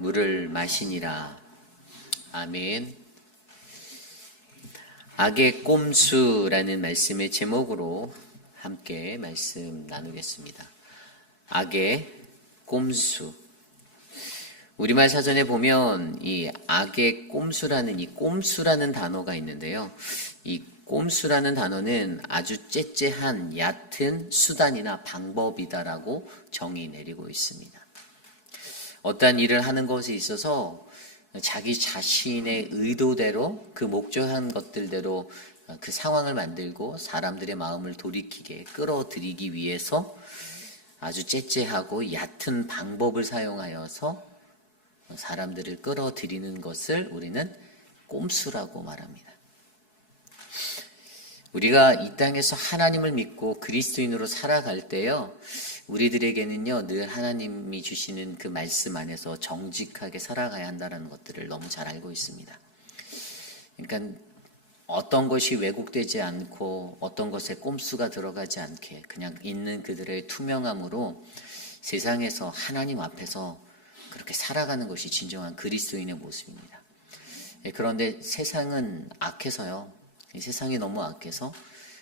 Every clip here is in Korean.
물을 마시니라. 아멘. 악의 꼼수라는 말씀의 제목으로 함께 말씀 나누겠습니다. 악의 꼼수. 우리말 사전에 보면 이 악의 꼼수라는 이 꼼수라는 단어가 있는데요. 이 꼼수라는 단어는 아주 째째한 얕은 수단이나 방법이다라고 정의 내리고 있습니다. 어떠한 일을 하는 것에 있어서 자기 자신의 의도대로 그 목적한 것들대로 그 상황을 만들고 사람들의 마음을 돌이키게 끌어들이기 위해서 아주 째째하고 얕은 방법을 사용하여서 사람들을 끌어들이는 것을 우리는 꼼수라고 말합니다. 우리가 이 땅에서 하나님을 믿고 그리스도인으로 살아갈 때요, 우리들에게는요 늘 하나님이 주시는 그 말씀 안에서 정직하게 살아가야 한다는 것들을 너무 잘 알고 있습니다. 그러니까 어떤 것이 왜곡되지 않고 어떤 것에 꼼수가 들어가지 않게 그냥 있는 그들의 투명함으로 세상에서 하나님 앞에서 그렇게 살아가는 것이 진정한 그리스도인의 모습입니다. 그런데 세상은 악해서요, 이 세상이 너무 악해서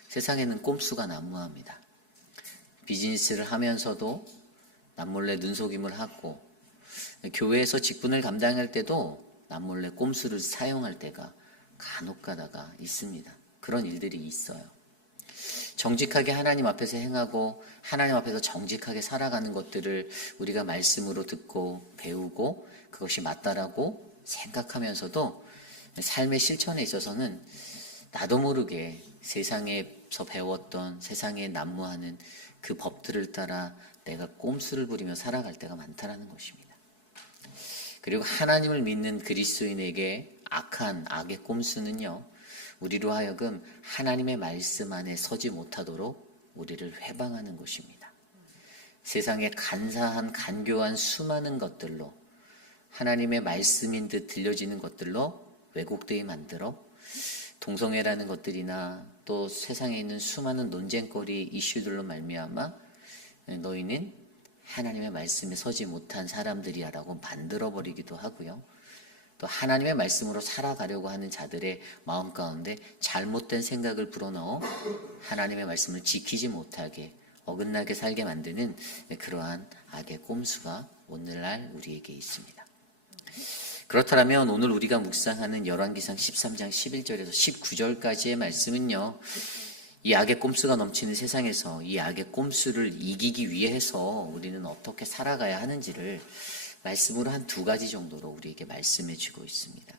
세상에는 꼼수가 난무합니다. 비즈니스를 하면서도 남몰래 눈속임을 하고, 교회에서 직분을 감당할 때도 남몰래 꼼수를 사용할 때가 간혹 가다가 있습니다. 그런 일들이 있어요. 정직하게 하나님 앞에서 행하고 하나님 앞에서 정직하게 살아가는 것들을 우리가 말씀으로 듣고 배우고 그것이 맞다라고 생각하면서도 삶의 실천에 있어서는 나도 모르게 세상에서 배웠던 세상에 난무하는 그 법들을 따라 내가 꼼수를 부리며 살아갈 때가 많다라는 것입니다. 그리고 하나님을 믿는 그리스도인에게 악한 악의 꼼수는요, 우리로 하여금 하나님의 말씀 안에 서지 못하도록 우리를 회방하는 것입니다. 세상의 간사한 간교한 수많은 것들로 하나님의 말씀인 듯 들려지는 것들로 왜곡되게 만들어 동성애라는 것들이나 또 세상에 있는 수많은 논쟁거리 이슈들로 말미암아 너희는 하나님의 말씀에 서지 못한 사람들이야라고 만들어버리기도 하고요. 또 하나님의 말씀으로 살아가려고 하는 자들의 마음 가운데 잘못된 생각을 불어넣어 하나님의 말씀을 지키지 못하게 어긋나게 살게 만드는 그러한 악의 꼼수가 오늘날 우리에게 있습니다. 그렇다면 오늘 우리가 묵상하는 열왕기상 13장 11절에서 19절까지의 말씀은요, 이 악의 꼼수가 넘치는 세상에서 이 악의 꼼수를 이기기 위해서 우리는 어떻게 살아가야 하는지를 말씀으로 한 두 가지 정도로 우리에게 말씀해 주고 있습니다.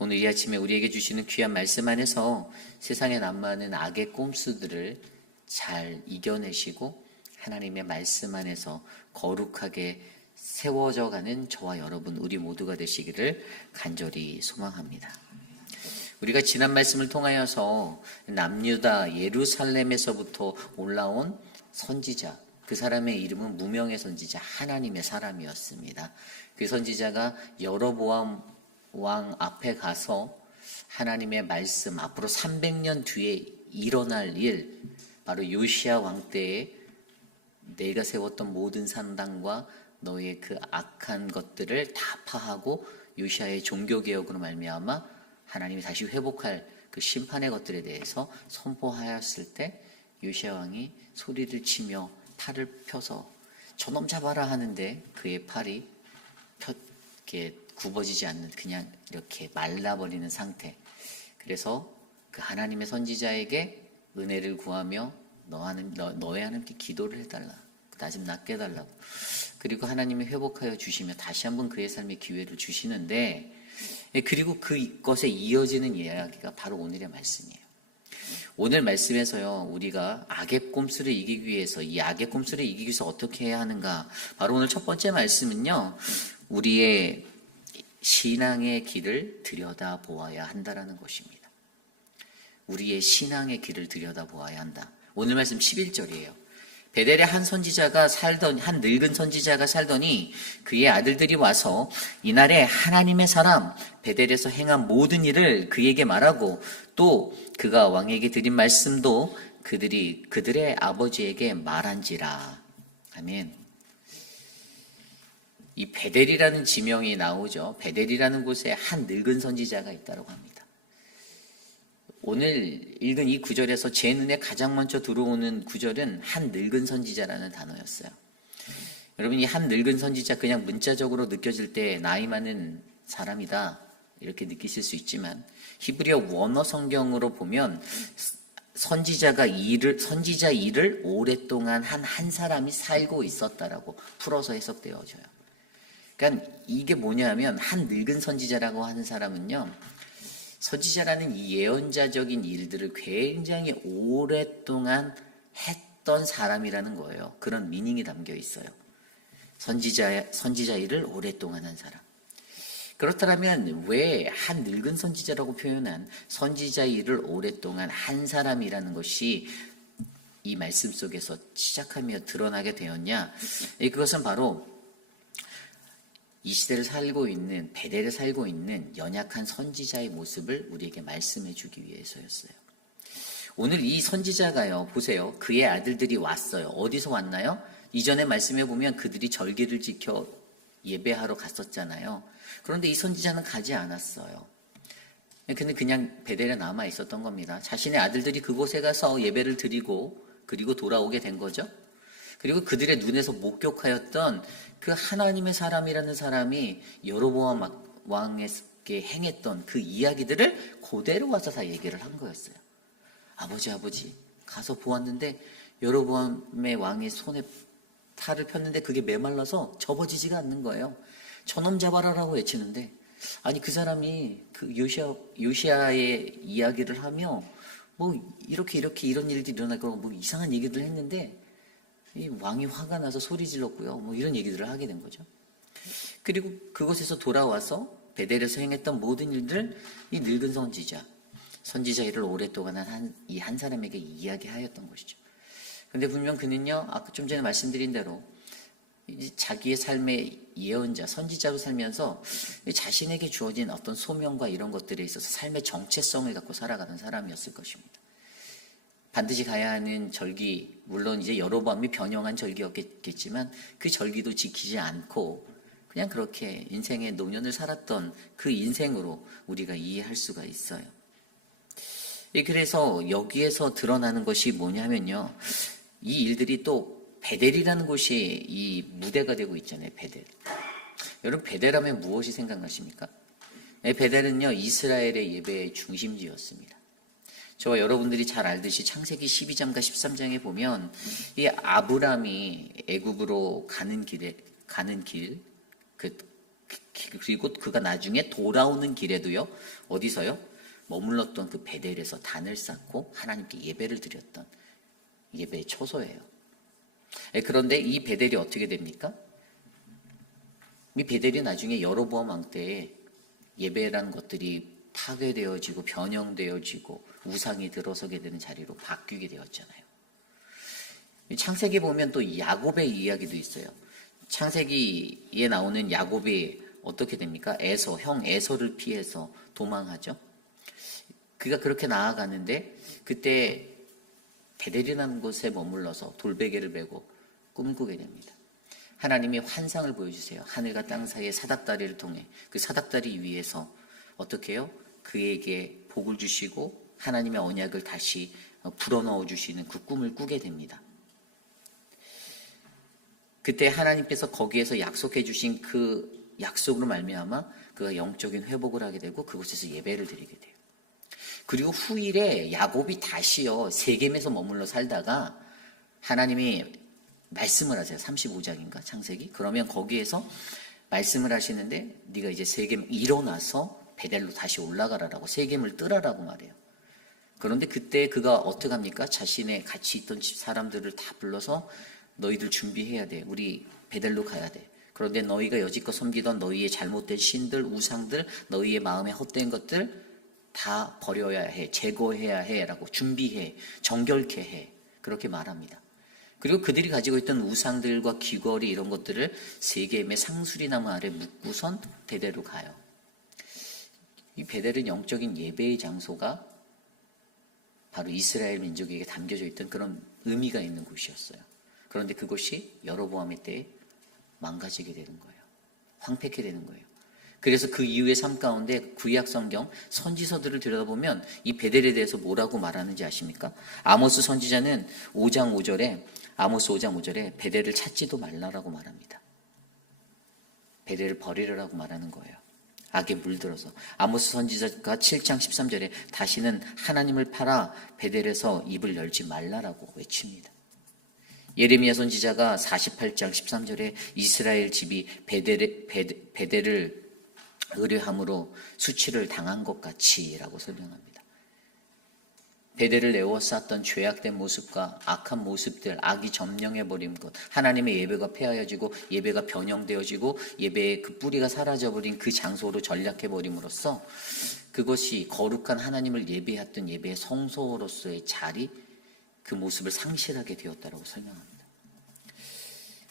오늘 이 아침에 우리에게 주시는 귀한 말씀 안에서 세상에 난무하는 악의 꼼수들을 잘 이겨내시고 하나님의 말씀 안에서 거룩하게 세워져 가는 저와 여러분 우리 모두가 되시기를 간절히 소망합니다. 우리가 지난 말씀을 통하여서 남유다 예루살렘에서부터 올라온 선지자, 그 사람의 이름은 무명의 선지자 하나님의 사람이었습니다. 그 선지자가 여로보암 왕 앞에 가서 하나님의 말씀, 앞으로 300년 뒤에 일어날 일, 바로 요시야 왕 때에 내가 세웠던 모든 산당과 너의 그 악한 것들을 다 파하고 요시야의 종교개혁으로 말미암아 하나님이 다시 회복할 그 심판의 것들에 대해서 선포하였을 때 요시야 왕이 소리를 치며 팔을 펴서 저놈 잡아라 하는데 그의 팔이 이렇게 굽어지지 않는 그냥 이렇게 말라버리는 상태. 그래서 그 하나님의 선지자에게 은혜를 구하며 너의 하나님께 기도를 해달라. 나 좀 낫게 해달라고. 그리고 하나님이 회복하여 주시며 다시 한번 그의 삶의 기회를 주시는데, 그리고 그것에 이어지는 이야기가 바로 오늘의 말씀이에요. 오늘 말씀에서요, 우리가 악의 꼼수를 이기기 위해서, 이 악의 꼼수를 이기기 위해서 어떻게 해야 하는가? 바로 오늘 첫 번째 말씀은요, 우리의 신앙의 길을 들여다보아야 한다라는 것입니다. 우리의 신앙의 길을 들여다보아야 한다. 오늘 말씀 11절이에요. 베델에 한 늙은 선지자가 살더니 그의 아들들이 와서 이날에 하나님의 사람 베델에서 행한 모든 일을 그에게 말하고 또 그가 왕에게 드린 말씀도 그들의 아버지에게 말한지라. 아멘. 이 베델이라는 지명이 나오죠. 베델이라는 곳에 한 늙은 선지자가 있다고 합니다. 오늘 읽은 이 구절에서 제 눈에 가장 먼저 들어오는 구절은 한 늙은 선지자라는 단어였어요. 여러분, 이 한 늙은 선지자 그냥 문자적으로 느껴질 때 나이 많은 사람이다 이렇게 느끼실 수 있지만, 히브리어 원어 성경으로 보면 선지자 일을 오랫동안 한 사람이 살고 있었다라고 풀어서 해석되어져요. 그러니까 이게 뭐냐면, 한 늙은 선지자라고 하는 사람은요, 선지자라는 이 예언자적인 일들을 굉장히 오랫동안 했던 사람이라는 거예요. 그런 미닝이 담겨 있어요. 선지자 일을 오랫동안 한 사람. 그렇다면 왜 한 늙은 선지자라고 표현한 선지자 일을 오랫동안 한 사람이라는 것이 이 말씀 속에서 시작하며 드러나게 되었냐? 그것은 바로 이 시대를 살고 있는, 베델에 살고 있는 연약한 선지자의 모습을 우리에게 말씀해 주기 위해서였어요. 오늘 이 선지자가요, 보세요. 그의 아들들이 왔어요. 어디서 왔나요? 이전에 말씀해 보면 그들이 절기를 지켜 예배하러 갔었잖아요. 그런데 이 선지자는 가지 않았어요. 근데 그냥 베델에 남아 있었던 겁니다. 자신의 아들들이 그곳에 가서 예배를 드리고 그리고 돌아오게 된 거죠. 그리고 그들의 눈에서 목격하였던 그 하나님의 사람이라는 사람이 여로보암 왕에게 행했던 그 이야기들을 그대로 와서 다 얘기를 한 거였어요. 아버지 가서 보았는데 여로보암의 왕이 손에 탈을 폈는데 그게 메말라서 접어지지가 않는 거예요. 저놈 잡아라라고 외치는데, 아니 그 사람이 그 요시아의 이야기를 하며 뭐 이렇게 이런 일들이 일어나고 뭐 이상한 얘기들을 했는데, 이 왕이 화가 나서 소리 질렀고요. 뭐 이런 얘기들을 하게 된 거죠. 그리고 그곳에서 돌아와서 베델에서 행했던 모든 일들, 이 늙은 선지자 일을 오랫동안 한 사람에게 이야기하였던 것이죠. 근데 분명 그는요, 아까 좀 전에 말씀드린 대로 자기의 삶의 예언자, 선지자로 살면서 자신에게 주어진 어떤 소명과 이런 것들에 있어서 삶의 정체성을 갖고 살아가는 사람이었을 것입니다. 반드시 가야 하는 절기, 물론 이제 여로보암이 변형한 절기였겠지만 그 절기도 지키지 않고 그냥 그렇게 인생의 노년을 살았던 그 인생으로 우리가 이해할 수가 있어요. 그래서 여기에서 드러나는 것이 뭐냐면요, 이 일들이 또 베델이라는 곳이 이 무대가 되고 있잖아요. 베델. 여러분, 베델하면 무엇이 생각나십니까? 베델은요, 이스라엘의 예배의 중심지였습니다. 저와 여러분들이 잘 알듯이 창세기 12장과 13장에 보면 이 아브람이 애굽으로 가는 길, 그리고 그가 나중에 돌아오는 길에도요, 어디서요? 머물렀던 그 베델에서 단을 쌓고 하나님께 예배를 드렸던 예배의 초소예요. 그런데 이 베델이 어떻게 됩니까? 이 베델이 나중에 여로보암 왕 때에 예배라는 것들이 파괴되어지고 변형되어지고 우상이 들어서게 되는 자리로 바뀌게 되었잖아요. 창세기 보면 또 야곱의 이야기도 있어요. 창세기에 나오는 야곱이 어떻게 됩니까? 형 에서를 피해서 도망하죠. 그가 그렇게 나아가는데 그때 베델이라는 곳에 머물러서 돌베개를 메고 꿈꾸게 됩니다. 하나님이 환상을 보여주세요. 하늘과 땅 사이의 사닥다리를 통해 그 사닥다리 위에서 어떻게 해요? 그에게 복을 주시고 하나님의 언약을 다시 불어넣어 주시는 그 꿈을 꾸게 됩니다. 그때 하나님께서 거기에서 약속해 주신 그 약속으로 말미암아 그가 영적인 회복을 하게 되고 그곳에서 예배를 드리게 돼요. 그리고 후일에 야곱이 다시요 세겜에서 머물러 살다가 하나님이 말씀을 하세요. 35장인가 창세기. 그러면 거기에서 말씀을 하시는데 네가 이제 세겜 일어나서 베델로 다시 올라가라라고, 세겜을 뜨라라고 말해요. 그런데 그때 그가 어떻게 합니까? 자신의 같이 있던 집 사람들을 다 불러서 너희들 준비해야 돼. 우리 베델로 가야 돼. 그런데 너희가 여지껏 섬기던 너희의 잘못된 신들, 우상들, 너희의 마음에 헛된 것들 다 버려야 해, 제거해야 해라고, 준비해, 정결케 해, 그렇게 말합니다. 그리고 그들이 가지고 있던 우상들과 귀걸이 이런 것들을 세겜의 상수리나무 아래 묶고선 베델로 가요. 이 베델은 영적인 예배의 장소가 바로 이스라엘 민족에게 담겨져 있던 그런 의미가 있는 곳이었어요. 그런데 그것이 여로보암의 때에 망가지게 되는 거예요. 황폐케 되는 거예요. 그래서 그 이후의 삶 가운데 구약 성경 선지서들을 들여다보면 이 베델에 대해서 뭐라고 말하는지 아십니까? 아모스 선지자는 5장 5절에 아모스 5장 5절에 베델을 찾지도 말라라고 말합니다. 베델을 버리라고 말하는 거예요. 악에 물들어서. 아모스 선지자가 7장 13절에 다시는 하나님을 팔아 베델에서 입을 열지 말라라고 외칩니다. 예레미야 선지자가 48장 13절에 이스라엘 집이 베델을 의뢰함으로 수치를 당한 것 같이라고 설명합니다. 베델을 에워쌌던 죄악된 모습과 악한 모습들, 악이 점령해버린 것, 하나님의 예배가 폐하여지고 예배가 변형되어지고 예배의 그 뿌리가 사라져버린 그 장소로 전락해버림으로써 그것이 거룩한 하나님을 예배했던 예배의 성소로서의 자리, 그 모습을 상실하게 되었다고 설명합니다.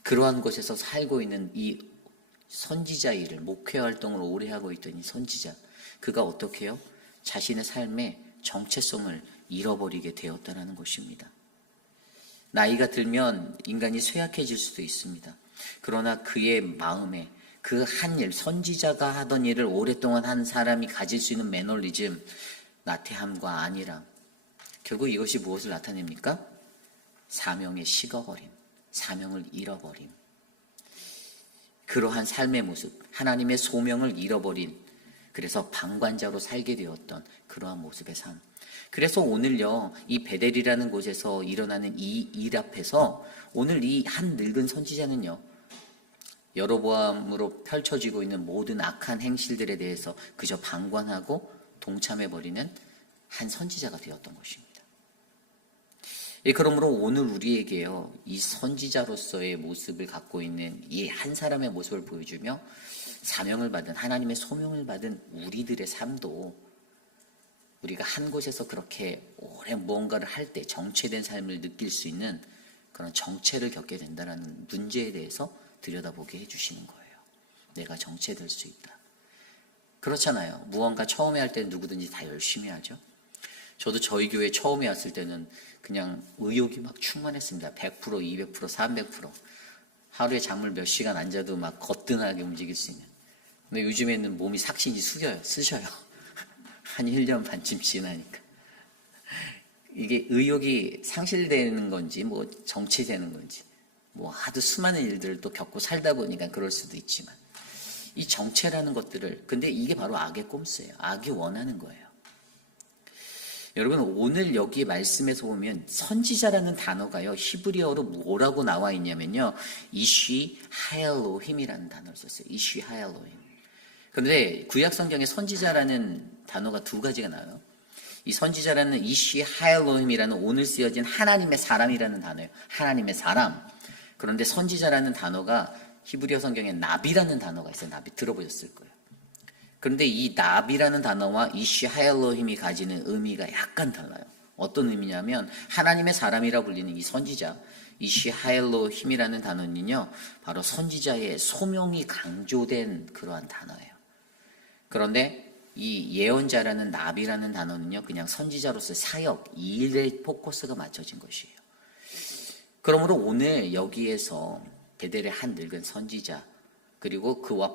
그러한 곳에서 살고 있는 이 선지자 일을, 목회 활동을 오래 하고 있던 이 선지자, 그가 어떻게 해요? 자신의 삶의 정체성을 잃어버리게 되었다는 것입니다. 나이가 들면 인간이 쇠약해질 수도 있습니다. 그러나 그의 마음에 그 한 일, 선지자가 하던 일을 오랫동안 한 사람이 가질 수 있는 매너리즘, 나태함과 안일함, 결국 이것이 무엇을 나타냅니까? 사명의 식어버림, 사명을 잃어버림. 그러한 삶의 모습, 하나님의 소명을 잃어버린, 그래서 방관자로 살게 되었던 그러한 모습의 삶. 그래서 오늘요, 이 베델이라는 곳에서 일어나는 이 일 앞에서 오늘 이 한 늙은 선지자는요, 여로보암으로 펼쳐지고 있는 모든 악한 행실들에 대해서 그저 방관하고 동참해버리는 한 선지자가 되었던 것입니다. 그러므로 오늘 우리에게요, 이 선지자로서의 모습을 갖고 있는 이 한 사람의 모습을 보여주며 사명을 받은, 하나님의 소명을 받은 우리들의 삶도 우리가 한 곳에서 그렇게 오래 무언가를 할 때 정체된 삶을 느낄 수 있는 그런 정체를 겪게 된다는 문제에 대해서 들여다보게 해주시는 거예요. 내가 정체될 수 있다. 그렇잖아요. 무언가 처음에 할 때는 누구든지 다 열심히 하죠. 저도 저희 교회 처음에 왔을 때는 그냥 의욕이 막 충만했습니다. 100%, 200%, 300%. 하루에 잠을 몇 시간 앉아도 막 거뜬하게 움직일 수 있는. 근데 요즘에는 몸이 삭신이 쓰셔요. 한 1년 반쯤 지나니까. 이게 의욕이 상실되는 건지, 뭐 정체되는 건지, 뭐 하도 수많은 일들을 또 겪고 살다 보니까 그럴 수도 있지만, 이 정체라는 것들을, 근데 이게 바로 악의 꼼수예요. 악이 원하는 거예요. 여러분, 오늘 여기 말씀에서 보면 선지자라는 단어가요, 히브리어로 뭐라고 나와 있냐면요, 이쉬 하엘로힘이라는 단어를 썼어요. 이쉬 하엘로힘. 그런데 구약 성경에 선지자라는 단어가 두 가지가 나와요. 이 선지자라는 이쉬 하엘로힘이라는 오늘 쓰여진 하나님의 사람이라는 단어예요. 하나님의 사람. 그런데 선지자라는 단어가 히브리어 성경에 나비라는 단어가 있어요. 나비 들어보셨을 거예요. 그런데 이 나비라는 단어와 이쉬 하엘로힘이 가지는 의미가 약간 달라요. 어떤 의미냐면 하나님의 사람이라 불리는 이 선지자, 이쉬 하엘로힘이라는 단어는요, 바로 선지자의 소명이 강조된 그러한 단어예요. 그런데 이 예언자라는 나비라는 단어는요, 그냥 선지자로서의 사역, 일에 포커스가 맞춰진 것이에요. 그러므로 오늘 여기에서 베델의 한 늙은 선지자, 그리고 그와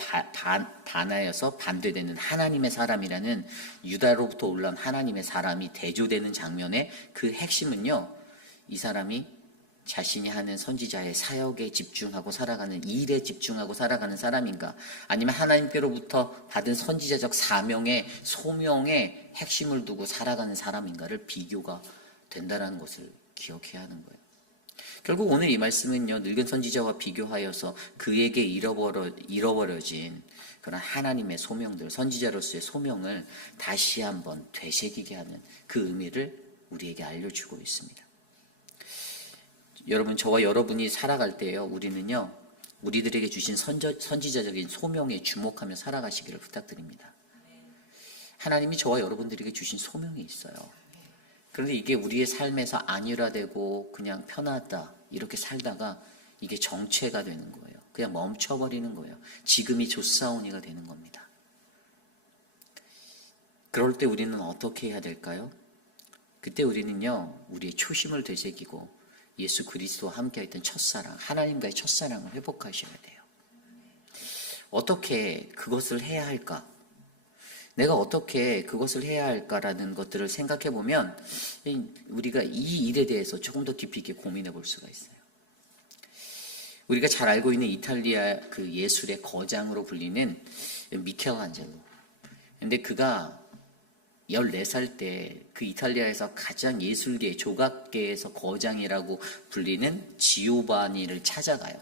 반하여서 반대되는 하나님의 사람이라는 유다로부터 올라온 하나님의 사람이 대조되는 장면의 그 핵심은요, 이 사람이 자신이 하는 선지자의 사역에 집중하고 살아가는, 일에 집중하고 살아가는 사람인가, 아니면 하나님께로부터 받은 선지자적 사명의 소명의 핵심을 두고 살아가는 사람인가를 비교가 된다는 것을 기억해야 하는 거예요. 결국 오늘 이 말씀은요, 늙은 선지자와 비교하여서 그에게 잃어버려진 그런 하나님의 소명들, 선지자로서의 소명을 다시 한번 되새기게 하는 그 의미를 우리에게 알려주고 있습니다. 여러분, 저와 여러분이 살아갈 때요, 우리는요, 우리들에게 주신 선지자적인 소명에 주목하며 살아가시기를 부탁드립니다. 하나님이 저와 여러분들에게 주신 소명이 있어요. 그런데 이게 우리의 삶에서 안일화되고 그냥 편하다 이렇게 살다가 이게 정체가 되는 거예요. 그냥 멈춰버리는 거예요. 지금이 좋사오니가 되는 겁니다. 그럴 때 우리는 어떻게 해야 될까요? 그때 우리는요, 우리의 초심을 되새기고 예수 그리스도와 함께했던 첫사랑, 하나님과의 첫사랑을 회복하셔야 돼요. 어떻게 그것을 해야 할까? 내가 어떻게 그것을 해야 할까라는 것들을 생각해 보면 우리가 이 일에 대해서 조금 더 깊이 있게 고민해 볼 수가 있어요. 우리가 잘 알고 있는 이탈리아 그 예술의 거장으로 불리는 미켈란젤로. 근데 그가 14살 때 그 이탈리아에서 가장 예술계, 조각계에서 거장이라고 불리는 지오바니를 찾아가요.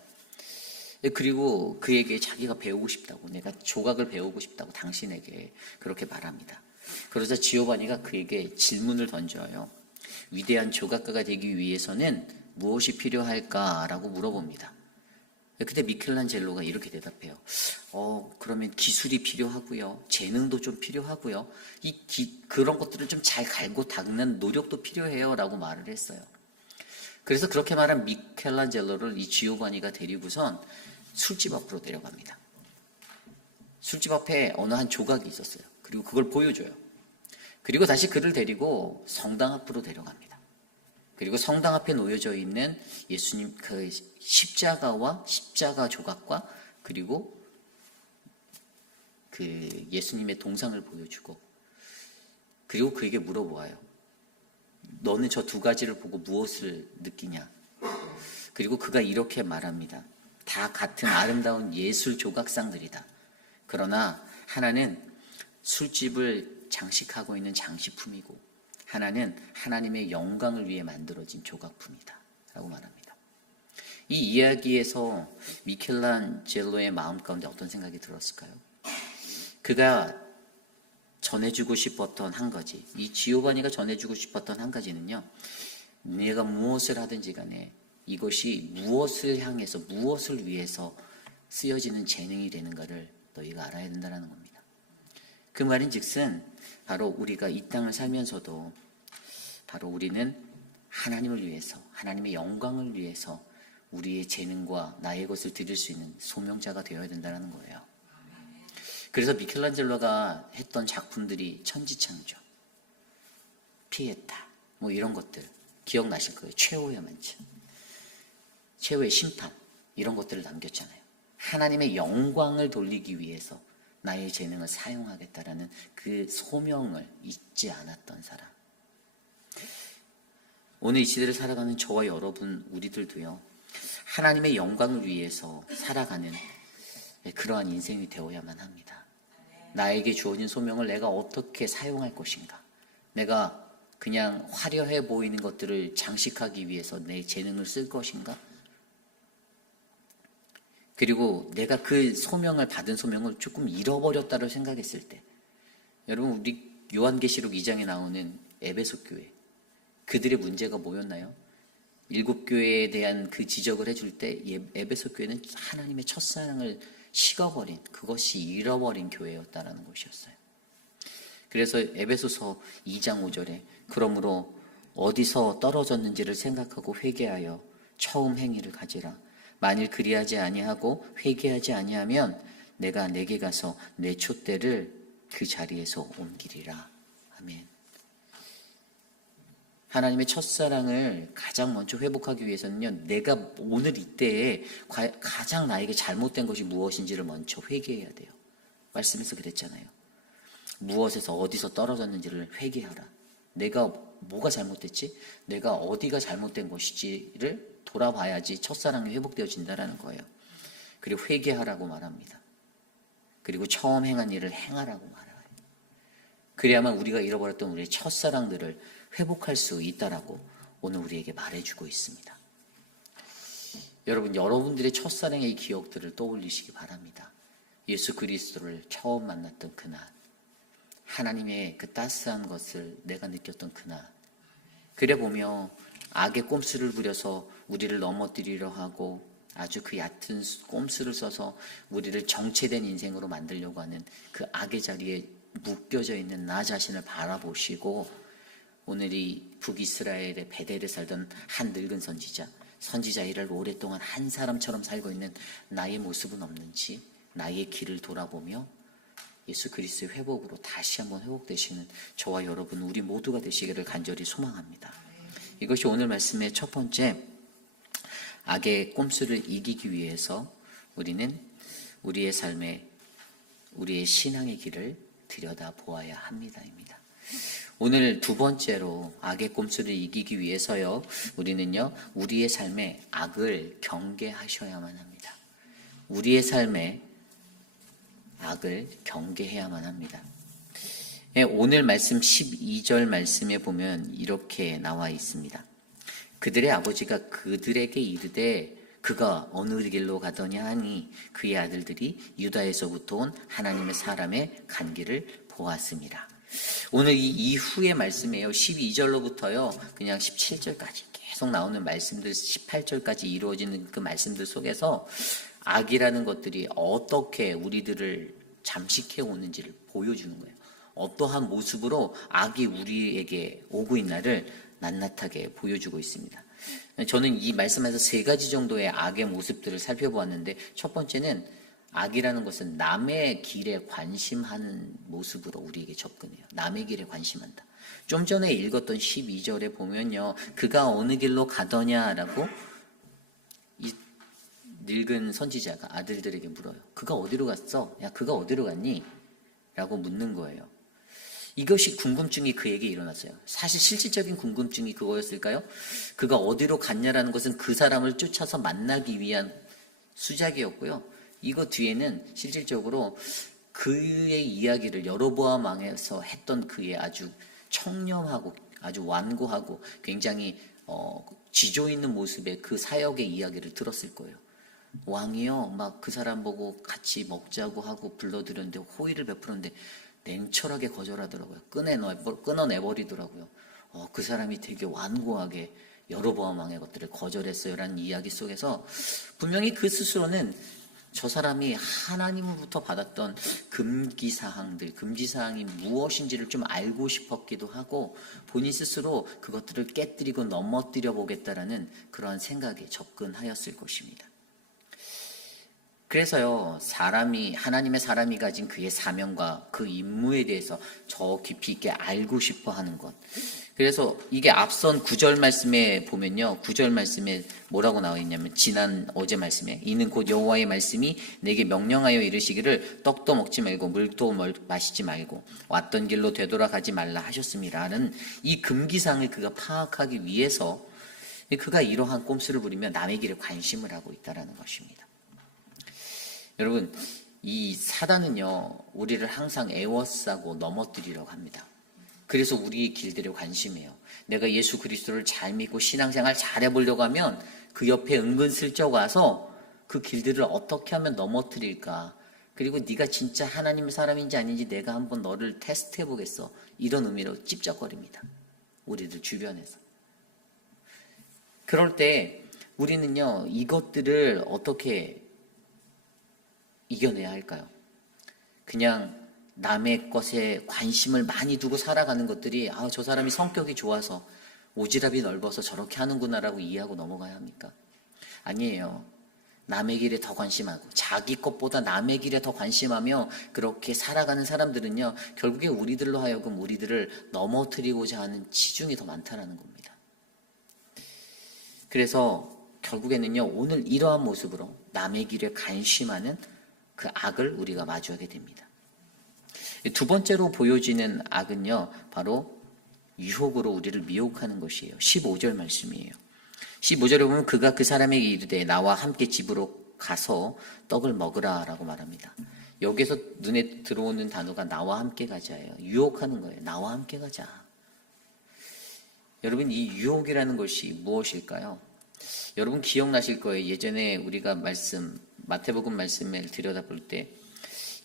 그리고 그에게 자기가 배우고 싶다고, 내가 조각을 배우고 싶다고 당신에게 그렇게 말합니다. 그러자 지오바니가 그에게 질문을 던져요. 위대한 조각가가 되기 위해서는 무엇이 필요할까라고 물어봅니다. 그때 미켈란젤로가 이렇게 대답해요. 그러면 기술이 필요하고요. 재능도 좀 필요하고요. 그런 것들을 좀 잘 갈고 닦는 노력도 필요해요. 라고 말을 했어요. 그래서 그렇게 말한 미켈란젤로를 이 지오바니가 데리고선 술집 앞으로 데려갑니다. 술집 앞에 어느 한 조각이 있었어요. 그리고 그걸 보여줘요. 그리고 다시 그를 데리고 성당 앞으로 데려갑니다. 그리고 성당 앞에 놓여져 있는 예수님 그 십자가와 십자가 조각과 그리고 그 예수님의 동상을 보여주고 그리고 그에게 물어보아요. 너는 저 두 가지를 보고 무엇을 느끼냐? 그리고 그가 이렇게 말합니다. 다 같은 아름다운 예술 조각상들이다. 그러나 하나는 술집을 장식하고 있는 장식품이고 하나는 하나님의 영광을 위해 만들어진 조각품이다. 라고 말합니다. 이 이야기에서 미켈란젤로의 마음 가운데 어떤 생각이 들었을까요? 그가 전해주고 싶었던 한 가지, 이 지오바니가 전해주고 싶었던 한 가지는요, 내가 무엇을 하든지 간에 이것이 무엇을 향해서, 무엇을 위해서 쓰여지는 재능이 되는가를 너희가 알아야 된다는 겁니다. 그 말인 즉슨 바로 우리가 이 땅을 살면서도 바로 우리는 하나님을 위해서, 하나님의 영광을 위해서 우리의 재능과 나의 것을 드릴 수 있는 소명자가 되어야 된다는 거예요. 그래서 미켈란젤로가 했던 작품들이 천지창조, 피에타, 뭐 이런 것들 기억나실 거예요. 최후의 만찬, 최후의 심판 이런 것들을 남겼잖아요. 하나님의 영광을 돌리기 위해서 나의 재능을 사용하겠다라는 그 소명을 잊지 않았던 사람. 오늘 이 시대를 살아가는 저와 여러분 우리들도요. 하나님의 영광을 위해서 살아가는 그러한 인생이 되어야만 합니다. 나에게 주어진 소명을 내가 어떻게 사용할 것인가. 내가 그냥 화려해 보이는 것들을 장식하기 위해서 내 재능을 쓸 것인가. 그리고 내가 그 소명을 받은 소명을 조금 잃어버렸다고 생각했을 때 여러분 우리 요한계시록 2장에 나오는 에베소 교회 그들의 문제가 뭐였나요? 7교회에 대한 그 지적을 해줄 때 에베소 교회는 하나님의 첫사랑을 식어버린 그것이 잃어버린 교회였다라는 것이었어요. 그래서 에베소서 2장 5절에 그러므로 어디서 떨어졌는지를 생각하고 회개하여 처음 행위를 가지라. 만일 그리하지 아니하고 회개하지 아니하면 내가 내게 가서 내 촛대를 그 자리에서 옮기리라. 아멘. 하나님의 첫사랑을 가장 먼저 회복하기 위해서는요, 내가 오늘 이때에 가장 나에게 잘못된 것이 무엇인지를 먼저 회개해야 돼요. 말씀에서 그랬잖아요. 무엇에서 어디서 떨어졌는지를 회개하라. 내가 뭐가 잘못됐지? 내가 어디가 잘못된 것이지를 돌아봐야지 첫사랑이 회복되어진다는 거예요. 그리고 회개하라고 말합니다. 그리고 처음 행한 일을 행하라고 말해요. 그래야만 우리가 잃어버렸던 우리의 첫사랑들을 회복할 수 있다라고 오늘 우리에게 말해주고 있습니다. 여러분, 여러분들의 첫사랑의 기억들을 떠올리시기 바랍니다. 예수 그리스도를 처음 만났던 그날, 하나님의 그 따스한 것을 내가 느꼈던 그날, 그래 보며 악의 꼼수를 부려서 우리를 넘어뜨리려 하고 아주 그 얕은 꼼수를 써서 우리를 정체된 인생으로 만들려고 하는 그 악의 자리에 묶여져 있는 나 자신을 바라보시고 오늘 이 북이스라엘의 베델에 살던 한 늙은 선지자 일을 오랫동안 한 사람처럼 살고 있는 나의 모습은 없는지 나의 길을 돌아보며 예수 그리스도의 회복으로 다시 한번 회복되시는 저와 여러분 우리 모두가 되시기를 간절히 소망합니다. 이것이 오늘 말씀의 첫 번째, 악의 꼼수를 이기기 위해서 우리는 우리의 삶에 우리의 신앙의 길을 들여다보아야 합니다입니다. 오늘 두 번째로 악의 꼼수를 이기기 위해서요, 우리는요, 우리의 삶에 악을 경계하셔야만 합니다. 우리의 삶에 악을 경계해야만 합니다. 오늘 말씀 12절 말씀에 보면 이렇게 나와 있습니다. 그들의 아버지가 그들에게 이르되 그가 어느 길로 가더냐 하니 그의 아들들이 유다에서부터 온 하나님의 사람의 간 길을 보았습니다. 오늘 이 이후의 말씀이에요. 12절로부터요 그냥 17절까지 계속 나오는 말씀들, 18절까지 이루어지는 그 말씀들 속에서 악이라는 것들이 어떻게 우리들을 잠식해 오는지를 보여주는 거예요. 어떠한 모습으로 악이 우리에게 오고 있나를 낱낱하게 보여주고 있습니다. 저는 이 말씀에서 세 가지 정도의 악의 모습들을 살펴보았는데, 첫 번째는 악이라는 것은 남의 길에 관심하는 모습으로 우리에게 접근해요. 남의 길에 관심한다. 좀 전에 읽었던 12절에 보면요, 그가 어느 길로 가더냐라고 이 늙은 선지자가 아들들에게 물어요. 그가 어디로 갔어? 야, 그가 어디로 갔니? 라고 묻는 거예요. 이것이 궁금증이 그에게 일어났어요. 사실 실질적인 궁금증이 그거였을까요? 그가 어디로 갔냐라는 것은 그 사람을 쫓아서 만나기 위한 수작이었고요. 이거 뒤에는 실질적으로 그의 이야기를 여로보암 왕에서 했던 그의 아주 청렴하고 아주 완고하고 굉장히 지조 있는 모습의 그 사역의 이야기를 들었을 거예요. 왕이요, 막 그 사람 보고 같이 먹자고 하고 불러들였는데 호의를 베풀었는데 냉철하게 거절하더라고요. 끊어내버리더라고요. 그 사람이 되게 완고하게 여로보암 왕의 것들을 거절했어요 라는 이야기 속에서 분명히 그 스스로는 저 사람이 하나님으로부터 받았던 금지사항이 무엇인지를 좀 알고 싶었기도 하고 본인 스스로 그것들을 깨뜨리고 넘어뜨려 보겠다라는 그러한 생각에 접근하였을 것입니다. 그래서요, 하나님의 사람이 가진 그의 사명과 그 임무에 대해서 저 깊이 있게 알고 싶어 하는 것. 그래서 이게 앞선 9절 말씀에 보면요, 9절 말씀에 뭐라고 나와 있냐면, 어제 말씀에, 이는 곧 여호와의 말씀이 내게 명령하여 이르시기를 떡도 먹지 말고 물도 마시지 말고 왔던 길로 되돌아가지 말라 하셨음이라는 이 금기사항을 그가 파악하기 위해서 그가 이러한 꼼수를 부리며 남의 길에 관심을 하고 있다는 것입니다. 여러분, 이 사단은요, 우리를 항상 애워싸고 넘어뜨리려고 합니다. 그래서 우리의 길들에 관심해요. 내가 예수 그리스도를 잘 믿고 신앙생활 잘 해보려고 하면 그 옆에 은근슬쩍 와서 그 길들을 어떻게 하면 넘어뜨릴까, 그리고 네가 진짜 하나님의 사람인지 아닌지 내가 한번 너를 테스트 해보겠어, 이런 의미로 찝쩍거립니다. 우리들 주변에서. 그럴 때 우리는요, 이것들을 어떻게 이겨내야 할까요? 그냥 남의 것에 관심을 많이 두고 살아가는 것들이 저 사람이 성격이 좋아서 오지랖이 넓어서 저렇게 하는구나라고 이해하고 넘어가야 합니까? 아니에요. 남의 길에 더 관심하고 자기 것보다 남의 길에 더 관심하며 그렇게 살아가는 사람들은요, 결국에 우리들로 하여금 우리들을 넘어뜨리고자 하는 치중이 더 많다는 겁니다. 그래서 결국에는요, 오늘 이러한 모습으로 남의 길에 관심하는 그 악을 우리가 마주하게 됩니다. 두 번째로 보여지는 악은요, 바로 유혹으로 우리를 미혹하는 것이에요. 15절 말씀이에요. 15절에 보면 그가 그 사람에게 이르되 나와 함께 집으로 가서 떡을 먹으라 라고 말합니다. 여기서 눈에 들어오는 단어가 나와 함께 가자예요. 유혹하는 거예요. 나와 함께 가자. 여러분, 이 유혹이라는 것이 무엇일까요? 여러분 기억나실 거예요. 예전에 우리가 마태복음 말씀을 들여다볼 때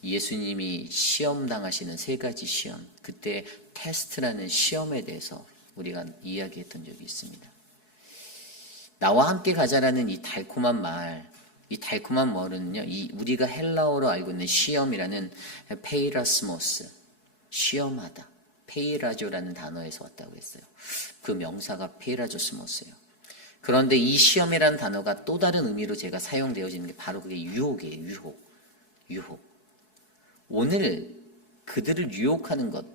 예수님이 시험 당하시는 세 가지 시험, 그때 테스트라는 시험에 대해서 우리가 이야기했던 적이 있습니다. 나와 함께 가자라는 이 달콤한 말은요, 우리가 헬라어로 알고 있는 시험이라는 페이라스모스, 시험하다, 페이라조라는 단어에서 왔다고 했어요. 그 명사가 페이라조스모스예요. 그런데 이 시험이라는 단어가 또 다른 의미로 제가 사용되어지는 게 바로 그게 유혹이에요. 유혹. 오늘 그들을 유혹하는 것,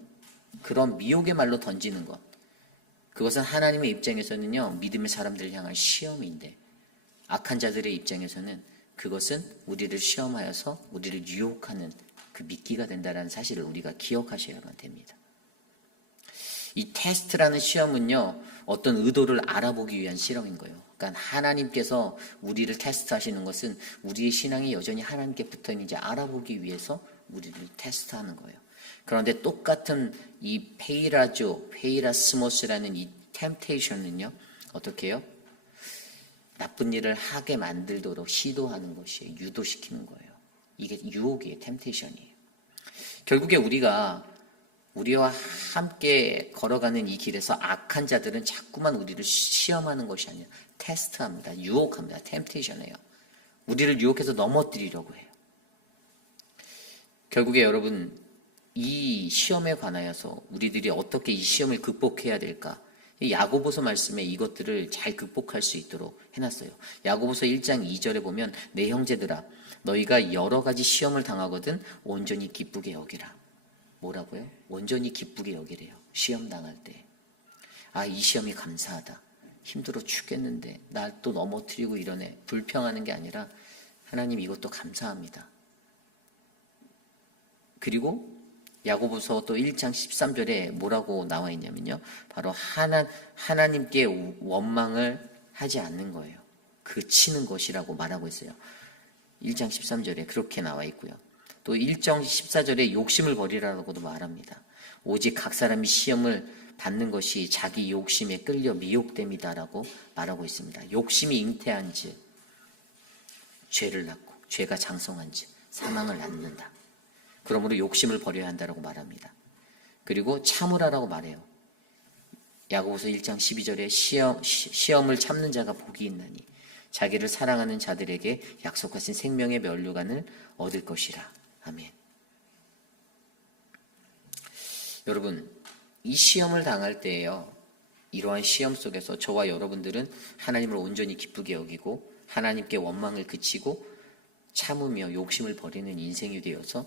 그런 미혹의 말로 던지는 것, 그것은 하나님의 입장에서는요, 믿음의 사람들을 향한 시험인데 악한 자들의 입장에서는 그것은 우리를 시험하여서 우리를 유혹하는 그 미끼가 된다는 사실을 우리가 기억하셔야만 됩니다. 이 테스트라는 시험은요, 어떤 의도를 알아보기 위한 실험인 거예요. 그러니까 하나님께서 우리를 테스트하시는 것은 우리의 신앙이 여전히 하나님께 붙어있는지 알아보기 위해서 우리를 테스트하는 거예요. 그런데 똑같은 이 페이라스모스라는 이 템테이션은요, 어떻게 해요? 나쁜 일을 하게 만들도록 시도하는 것이에요. 유도시키는 거예요. 이게 유혹이에요. 템테이션이에요. 결국에 우리와 함께 걸어가는 이 길에서 악한 자들은 자꾸만 우리를 시험하는 것이 아니라 테스트합니다. 유혹합니다. 템테이션이에요. 우리를 유혹해서 넘어뜨리려고 해요. 결국에 여러분, 이 시험에 관하여서 우리들이 어떻게 이 시험을 극복해야 될까? 야고보서 말씀에 이것들을 잘 극복할 수 있도록 해놨어요. 야고보서 1장 2절에 보면 내 형제들아 너희가 여러 가지 시험을 당하거든 온전히 기쁘게 여기라. 뭐라고요? 온전히 기쁘게 여기래요. 시험 당할 때. 아, 이 시험이 감사하다. 힘들어 죽겠는데 날 또 넘어뜨리고 이러네. 불평하는 게 아니라 하나님 이것도 감사합니다. 그리고 야고보서 또 1장 13절에 뭐라고 나와 있냐면요. 바로 하나님께 원망을 하지 않는 거예요. 그치는 것이라고 말하고 있어요. 1장 13절에 그렇게 나와 있고요. 또 1장 14절에 욕심을 버리라고도 말합니다. 오직 각 사람이 시험을 받는 것이 자기 욕심에 끌려 미혹됨이다라고 말하고 있습니다. 욕심이 잉태한 즉 죄를 낳고 죄가 장성한 즉 사망을 낳는다. 그러므로 욕심을 버려야 한다고 말합니다. 그리고 참으라라고 말해요. 야고보서 1장 12절에 시험을 참는 자가 복이 있나니 자기를 사랑하는 자들에게 약속하신 생명의 면류관을 얻을 것이라. 아멘. 여러분, 이 시험을 당할 때에요. 이러한 시험 속에서 저와 여러분들은 하나님을 온전히 기쁘게 여기고 하나님께 원망을 그치고 참으며 욕심을 버리는 인생이 되어서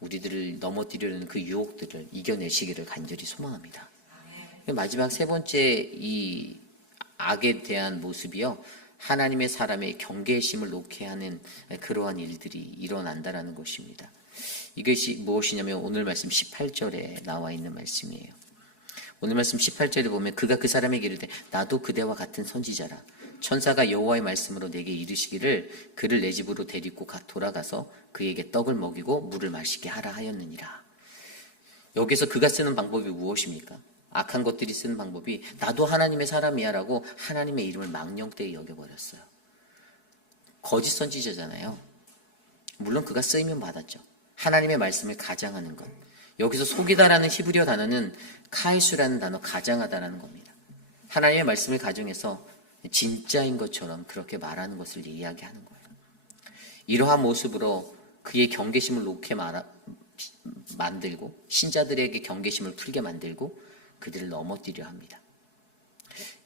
우리들을 넘어뜨리려는 그 유혹들을 이겨내시기를 간절히 소망합니다. 마지막 세 번째 이 악에 대한 모습이요. 하나님의 사람의 경계심을 놓게 하는 그러한 일들이 일어난다라는 것입니다. 이것이 무엇이냐면 오늘 말씀 18절에 나와 있는 말씀이에요. 오늘 말씀 18절에 보면 그가 그 사람에게 이르되 나도 그대와 같은 선지자라. 천사가 여호와의 말씀으로 내게 이르시기를 그를 내 집으로 데리고 돌아가서 그에게 떡을 먹이고 물을 마시게 하라 하였느니라. 여기서 그가 쓰는 방법이 무엇입니까? 악한 것들이 쓰는 방법이 나도 하나님의 사람이야 라고 하나님의 이름을 망령되이 여겨버렸어요. 거짓 선지자잖아요. 물론 그가 쓰이면 받았죠. 하나님의 말씀을 가장하는 것. 여기서 속이다라는 히브리어 단어는 카이수라는 단어, 가장하다라는 겁니다. 하나님의 말씀을 가정해서 진짜인 것처럼 그렇게 말하는 것을 이야기하는 거예요. 이러한 모습으로 그의 경계심을 놓게 만들고 신자들에게 경계심을 풀게 만들고 그들을 넘어뜨려 합니다.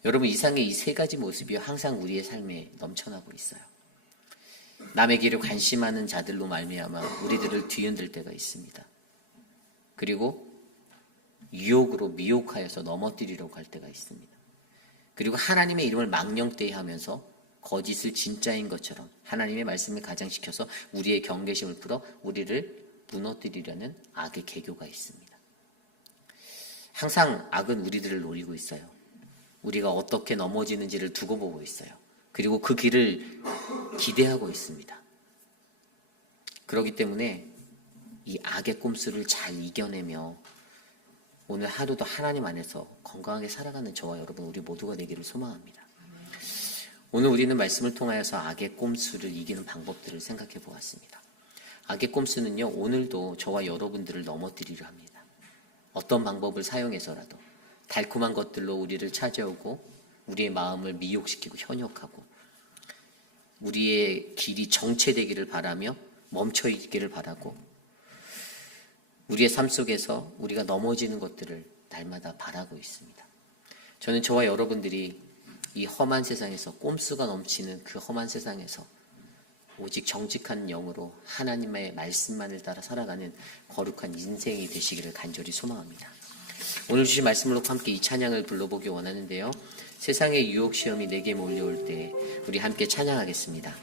여러분, 이상의 이 세 가지 모습이 항상 우리의 삶에 넘쳐나고 있어요. 남의 길을 관심하는 자들로 말미암아 우리들을 뒤흔들 때가 있습니다. 그리고 유혹으로 미혹하여서 넘어뜨리려고 할 때가 있습니다. 그리고 하나님의 이름을 망령되이 하면서 거짓을 진짜인 것처럼 하나님의 말씀을 가장시켜서 우리의 경계심을 풀어 우리를 무너뜨리려는 악의 계교가 있습니다. 항상 악은 우리들을 노리고 있어요. 우리가 어떻게 넘어지는지를 두고 보고 있어요. 그리고 그 길을 기대하고 있습니다. 그렇기 때문에 이 악의 꼼수를 잘 이겨내며 오늘 하루도 하나님 안에서 건강하게 살아가는 저와 여러분 우리 모두가 되기를 소망합니다. 오늘 우리는 말씀을 통하여서 악의 꼼수를 이기는 방법들을 생각해 보았습니다. 악의 꼼수는요, 오늘도 저와 여러분들을 넘어뜨리려 합니다. 어떤 방법을 사용해서라도 달콤한 것들로 우리를 찾아오고 우리의 마음을 미혹시키고 현혹하고 우리의 길이 정체되기를 바라며 멈춰 있기를 바라고 우리의 삶 속에서 우리가 넘어지는 것들을 날마다 바라고 있습니다. 저는 저와 여러분들이 이 험한 세상에서 꼼수가 넘치는 그 험한 세상에서 오직 정직한 영으로 하나님의 말씀만을 따라 살아가는 거룩한 인생이 되시기를 간절히 소망합니다. 오늘 주신 말씀을 놓고 함께 이 찬양을 불러보기 원하는데요. 세상의 유혹 시험이 내게 몰려올 때 우리 함께 찬양하겠습니다.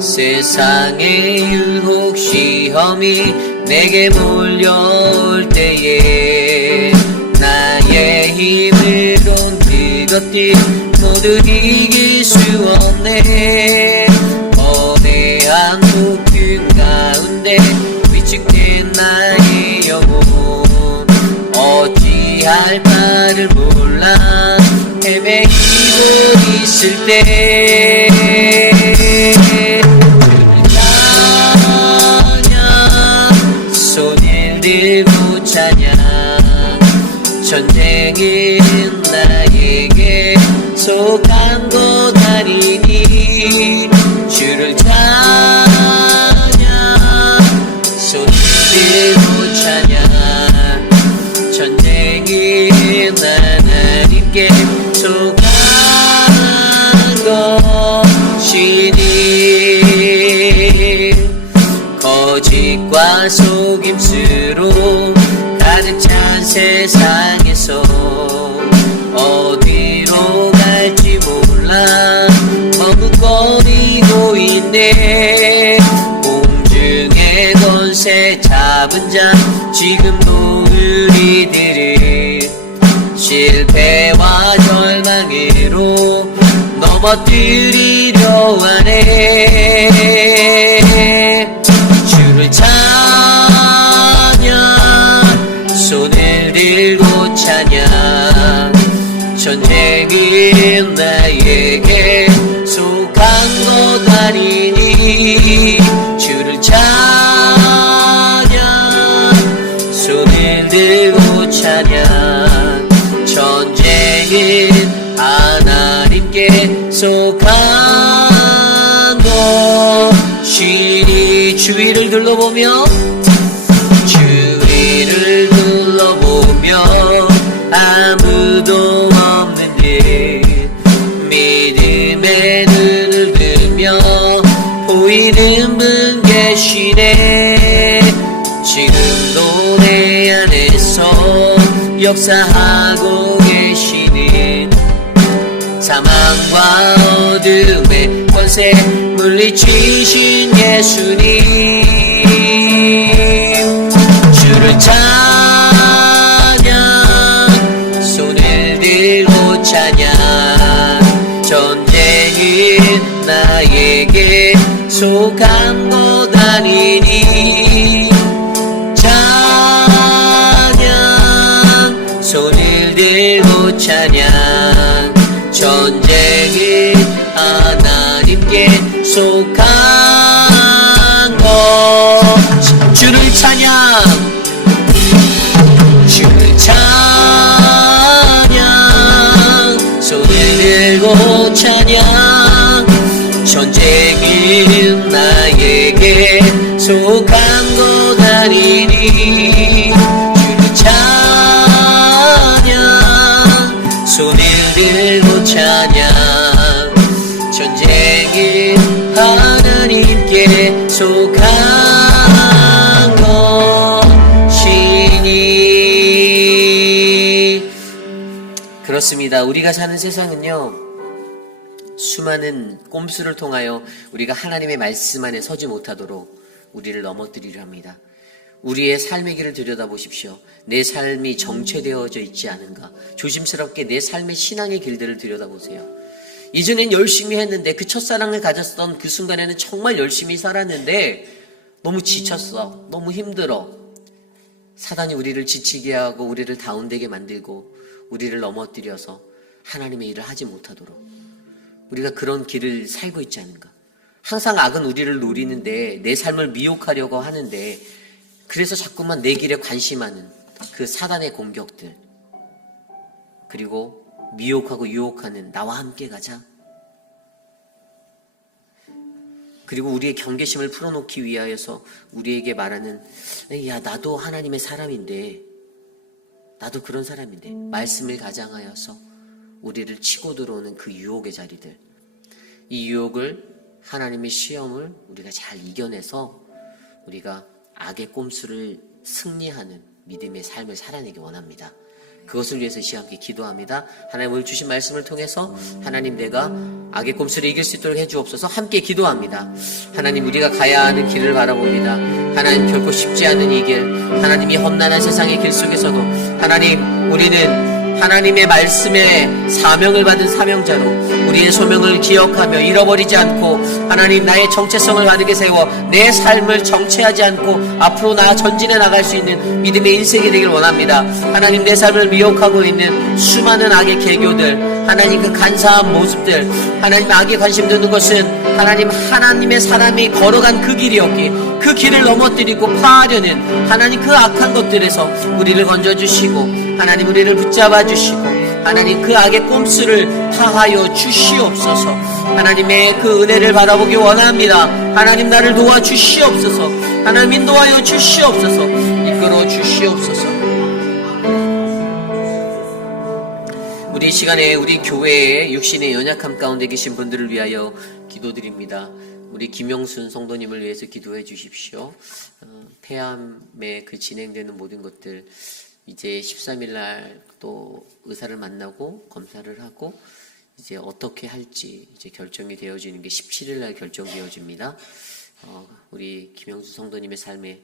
세상의 유혹 시험이 내게 몰려올 때에 나의 힘으론 그것들 모두 이길 수 없네. 거대한 폭풍 가운데 위축된 나의 영혼 어찌할 바를 몰라 헤매이고 있을 때 찬양 손을 들고 찬양 전쟁은 나에게 속한 것 아니니 주를 찬양 손을 들고 찬양 전쟁은 하나님께 속한 것이니 거짓과 속임수로 가득 찬 세상에서 어디로 갈지 몰라 머뭇거리고 있네. 공중의 권세 잡은 자 지금도 우리들을 실패와 절망으로 넘어뜨리려 하네. 주를 찬양 손을 들고 찬양 전쟁은 나에게 속한 것 아니니 주를 찬양 손을 들고 찬양 전쟁은 하나님께 속한 것이니 주위를 둘러보며 아무도 없는데 믿음의 눈을 들며 보이는 분 계시네. 지금도 내 안에서 역사하고 계시는 사망과 어둠의 권세 물리치신 예수님 주를 찬양 손을 들고 찬양 전쟁은 나에게 속한 것 아니니 찬양 손을 들고 찬양 전쟁은 하나님께 속한 것 주를 찬양 주를 찬양 손을 들고 찬양 전쟁은 나에게 속한 것 아니니 주를 찬양 손을 들고 찬양 전쟁은 하나님께 속한 것이니. 그렇습니다. 우리가 사는 세상은요 수많은 꼼수를 통하여 우리가 하나님의 말씀 안에 서지 못하도록 우리를 넘어뜨리려 합니다. 우리의 삶의 길을 들여다보십시오. 내 삶이 정체되어져 있지 않은가. 조심스럽게 내 삶의 신앙의 길들을 들여다보세요. 이전엔 열심히 했는데 그 첫사랑을 가졌던 그 순간에는 정말 열심히 살았는데 너무 지쳤어. 너무 힘들어. 사단이 우리를 지치게 하고 우리를 다운되게 만들고 우리를 넘어뜨려서 하나님의 일을 하지 못하도록 우리가 그런 길을 살고 있지 않은가. 항상 악은 우리를 노리는데 내 삶을 미혹하려고 하는데 그래서 자꾸만 내 길에 관심하는 그 사단의 공격들 그리고 미혹하고 유혹하는 나와 함께 가자. 그리고 우리의 경계심을 풀어놓기 위하여서 우리에게 말하는 야 나도 하나님의 사람인데 나도 그런 사람인데 말씀을 가장하여서 우리를 치고 들어오는 그 유혹의 자리들 이 유혹을 하나님의 시험을 우리가 잘 이겨내서 우리가 악의 꼼수를 승리하는 믿음의 삶을 살아내기 원합니다. 그것을 위해서 함께 기도합니다. 하나님 오늘 주신 말씀을 통해서 하나님 내가 악의 꼼수를 이길 수 있도록 해주옵소서. 함께 기도합니다. 하나님 우리가 가야 하는 길을 바라봅니다. 하나님 결코 쉽지 않은 이 길, 하나님 이 험난한 세상의 길 속에서도 하나님 우리는 하나님의 말씀에 사명을 받은 사명자로 우리의 소명을 기억하며 잃어버리지 않고 하나님 나의 정체성을 바르게 세워 내 삶을 정체하지 않고 앞으로 전진해 나갈 수 있는 믿음의 인생이 되길 원합니다. 하나님 내 삶을 미혹하고 있는 수많은 악의 계교들, 하나님 그 간사한 모습들, 하나님 악에 관심 두는 것은 하나님의 사람이 걸어간 그 길이었기에 그 길을 넘어뜨리고 파하려는 하나님 그 악한 것들에서 우리를 건져주시고 하나님 우리를 붙잡아 주시고 하나님 그 악의 꼼수를 파하여 주시옵소서. 하나님의 그 은혜를 바라보기 원합니다. 하나님 나를 도와주시옵소서. 하나님 인도하여 주시옵소서. 이끌어 주시옵소서. 우리 시간에 우리 교회의 육신의 연약함 가운데 계신 분들을 위하여 기도드립니다. 우리 김영순 성도님을 위해서 기도해 주십시오. 폐암에 그 진행되는 모든 것들 이제 13일 날 또 의사를 만나고 검사를 하고 이제 어떻게 할지 이제 결정이 되어지는 게 17일 날 결정되어집니다. 우리 김영수 성도님의 삶에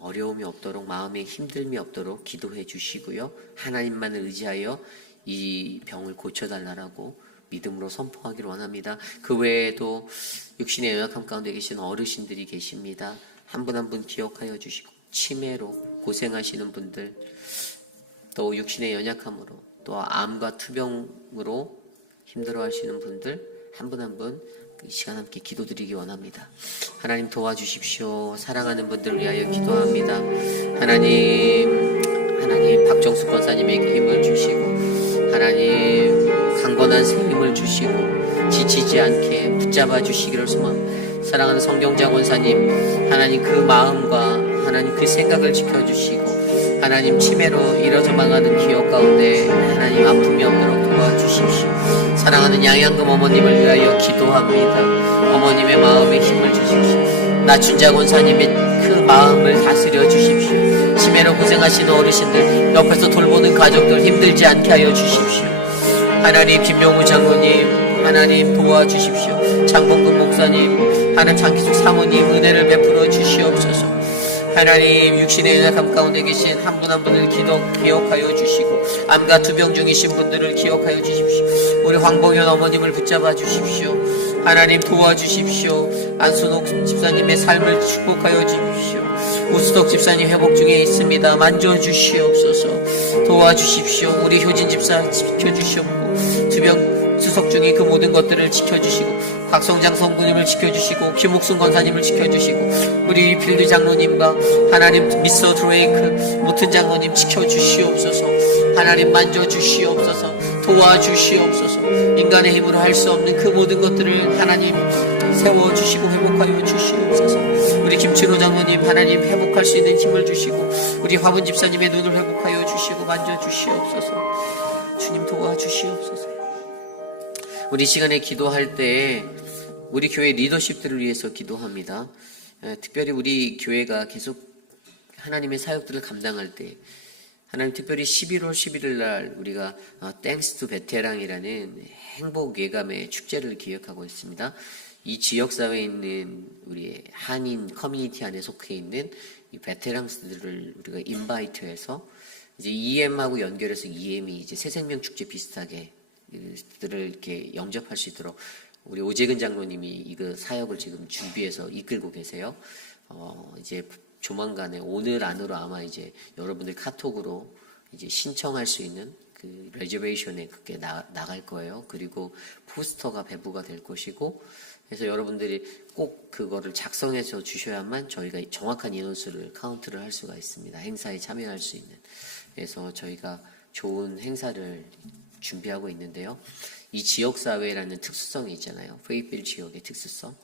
어려움이 없도록 마음에 힘듦이 없도록 기도해 주시고요. 하나님만을 의지하여 이 병을 고쳐달라고 믿음으로 선포하기를 원합니다. 그 외에도 육신의 연약함 가운데 계신 어르신들이 계십니다. 한 분 한 분 기억하여 주시고 치매로 고생하시는 분들 또 육신의 연약함으로 또 암과 투병으로 힘들어하시는 분들 한 분 한 분 이 시간 함께 기도드리기 원합니다. 하나님 도와주십시오. 사랑하는 분들을 위하여 기도합니다. 하나님 박정수 권사님에게 힘을 주시고 하나님 강건한 힘을 주시고 지치지 않게 붙잡아 주시기를 소망합니다. 사랑하는 성경자 권사님 하나님 그 마음과 하나님 그 생각을 지켜주시고 하나님 치매로 이뤄져 망하는 기억 가운데 하나님 아픔이 없도록 도와주십시오. 사랑하는 양양금 어머님을 위하여 기도합니다. 어머님의 마음에 힘을 주십시오. 나춘자 권사님의 그 마음을 다스려 주십시오. 치매로 고생하시는 어르신들 옆에서 돌보는 가족들 힘들지 않게 하여 주십시오. 하나님 김명우 장로님 하나님 도와주십시오. 장봉근 목사님 하나님 장기숙 사모님 은혜를 베풀어 주시옵소서. 하나님 육신의 연약함 가운데 계신 한 분 한 분을 기억하여 주시고 암과 투병 중이신 분들을 기억하여 주십시오. 우리 황봉현 어머님을 붙잡아 주십시오. 하나님 도와주십시오. 안순옥 집사님의 삶을 축복하여 주십시오. 우수덕 집사님 회복 중에 있습니다. 만져주시옵소서. 도와주십시오. 우리 효진 집사 지켜주시옵고 투병 수석 중에 그 모든 것들을 지켜주시고 박성장 성도님을 지켜주시고 김옥순 권사님을 지켜주시고 우리 필드 장로님과 하나님 미스터 드레이크 모튼 장로님 지켜주시옵소서. 하나님 만져주시옵소서. 도와주시옵소서. 인간의 힘으로 할 수 없는 그 모든 것들을 하나님 세워주시고 회복하여 주시옵소서. 우리 김치로 장로님 하나님 회복할 수 있는 힘을 주시고 우리 화분 집사님의 눈을 회복하여 주시고 만져주시옵소서. 주님 도와주시옵소서. 우리 시간에 기도할 때 우리 교회 리더십들을 위해서 기도합니다. 특별히 우리 교회가 계속 하나님의 사역들을 감당할 때 하나님 특별히 11월 11일 날 우리가 땡스 투 베테랑이라는 행복 예감의 축제를 기획하고 있습니다. 이 지역사회에 있는 우리 한인 커뮤니티 안에 속해 있는 이 베테랑스들을 우리가 인바이트해서 이제 EM하고 연결해서 EM이 이제 새생명 축제 비슷하게 들을 이렇게 영접할 수 있도록 우리 오재근 장로님이 이거 사역을 지금 준비해서 이끌고 계세요. 이제 조만간에 오늘 안으로 아마 이제 여러분들 카톡으로 이제 신청할 수 있는 그 레저베이션에 그게 나갈 거예요. 그리고 포스터가 배부가 될 것이고, 그래서 여러분들이 꼭 그거를 작성해서 주셔야만 저희가 정확한 인원수를 카운트를 할 수가 있습니다. 행사에 참여할 수 있는. 그래서 저희가 좋은 행사를 준비하고 있는데요. 이 지역사회라는 특수성이 있잖아요. 페이필 지역의 특수성.